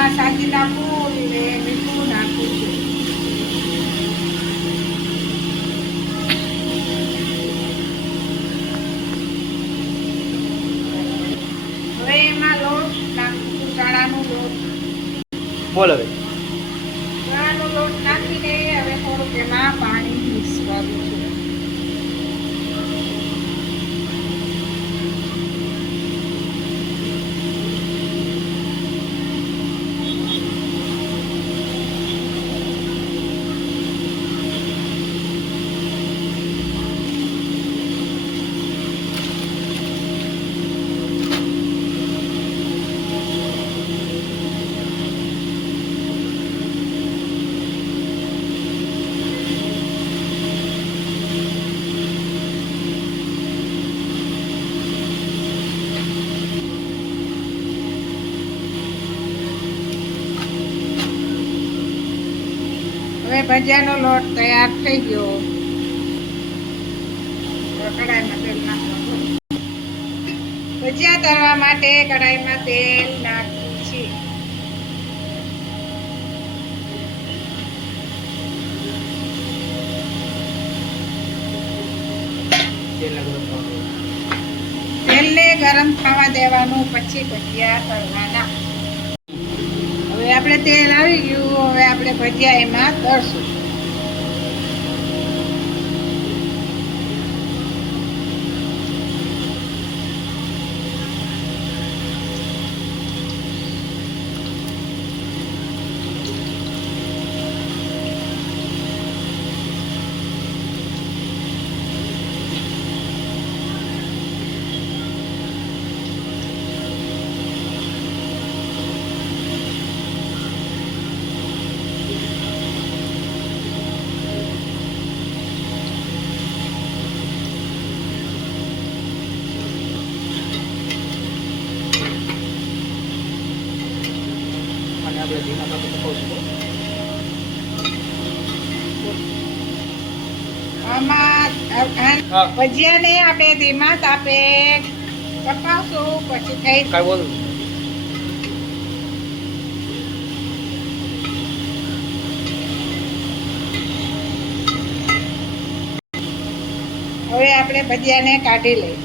ફૂલને મીઠું નાખું છું હવે એમાં લોટ નાખું છું ચણાનો લોટ બોલ હવે. ચણાનો લોટ નાખીને હવે થોડુંક એમાં પાણી હવે ભજીયાનો લોટ તૈયાર થઈ ગયો. ભજીયા તળવા માટે કઢાઈમાં તેલ નાખ્યું છે. તેલને ગરમ થવા દેવાનું, પછી ભજીયા તળવાના. આપણે તેલ આવી ગયું હવે આપણે ભજીયા એમાં તળશું આ- આ હા. ભજીયાને આપણે ધીમા તાપે પકાવશું પછી થઈ કાંઈ બોલ હવે આપણે ભજીયાને કાઢી લઈએ